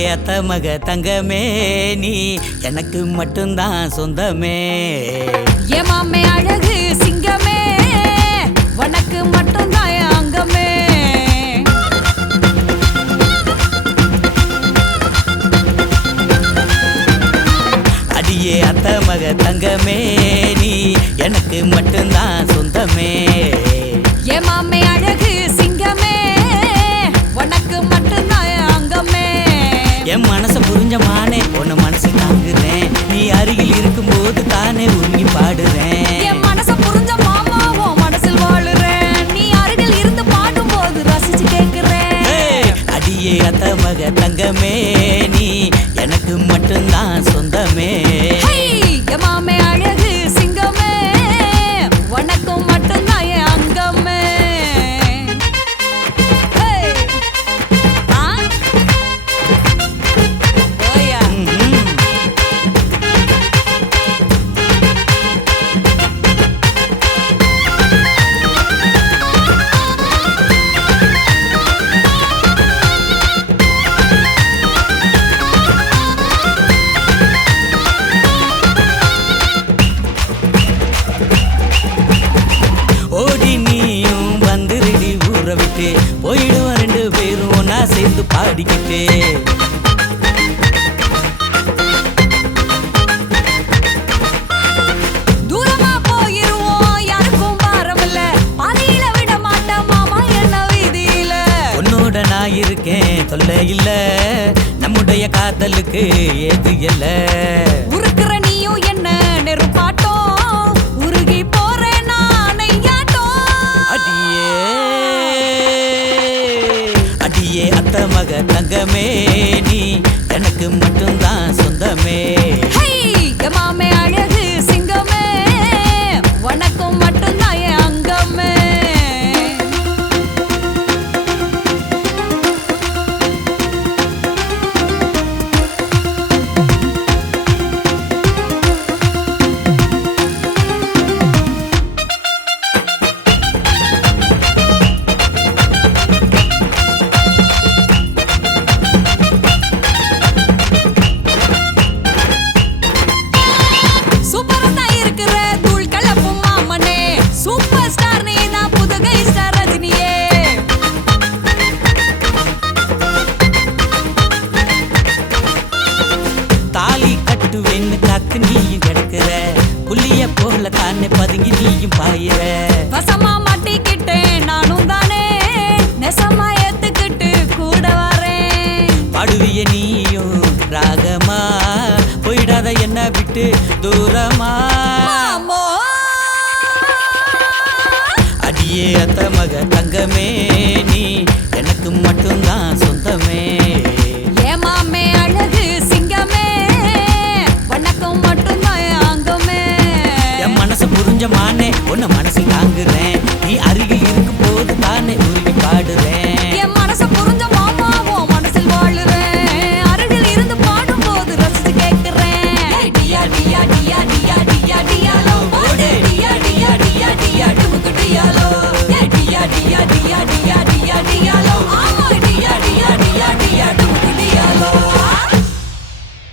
அடியே அத்த மக தங்கமே நீ எனக்கு மட்டும்தான் சொந்தமே. ஏமாமே அழகு சிங்கமே உனக்கு மட்டும்தான் அங்கமே. அடியே அத்த மக தங்கமே நீ எனக்கு மட்டும்தான் சொந்தமே. ஏமாமே அழகு சிங்கமே உனக்கு மட்டும்தான் அங்கமே. என் மனசை புரிஞ்ச மானே உன்னை மனசு தாங்குறேன். நீ அருகில் இருக்கும் போது தானே உருகி பாடுறேன். என் மனச புரிஞ்ச மாமா உன் மனசில் வாழுறேன். நீ அருகில் இருந்து பாடும் போது ரசிச்சு கேட்கிறேன். அடியே அத்த மக தங்கமே நீ எனக்கு மட்டும்தான் சொந்தமே. ஏமாமே அழகு சிங்கமே உனக்கு மட்டும்தான் அங்கமே. ஓடி நீயும் வந்துருடி ஊற விட்டு போயிடுவோம் ரெண்டு பேரும் ஒன்னா சேர்ந்து பாடிக்கிட்டு. தூரமா போயிருவோம் யாருக்கும் பாரம் இல்ல. பாதியில விட மாட்டேன் மாமா என்ன வீதியில. உன்னோட நான் இருக்கேன் தொல்லை இல்ல. நம்முடைய காதலுக்கு ஏது இல்ல. உருக்குற நீயும் என்ன நெருப்பாட்டம் உருகி போறேன் நானே யாட்டம். அடியே அடியே அத்த மக தங்கமே நீ எனக்கு மட்டும்தான் சொந்தமே. ஏமாமே அழகு சிங்கமே உனக்கும் மட்டும்தான் அங்கமே. சூப்பரா தான் இருக்கிற தூள் கலப்பும் மாமனே. சூப்பர் ஸ்டார் நீ நான் புதுகை ஸ்டார் ரஜினியே. தாலி கட்டுவேன்னு காத்து நீயும் கிடக்குற. புள்ளிய போல தானே பதுங்கி நீயும் பாயிற. வசமா மாட்டிக்கிட்டேன் நானும் தானே நெசமா ஏத்துக்கிட்டு கூட வரேன். பாடுவிய நீயும் ராகமா போயிடாத என்ன விட்டு தூரமா. மாமோ அடியே அத்த மக தங்கமே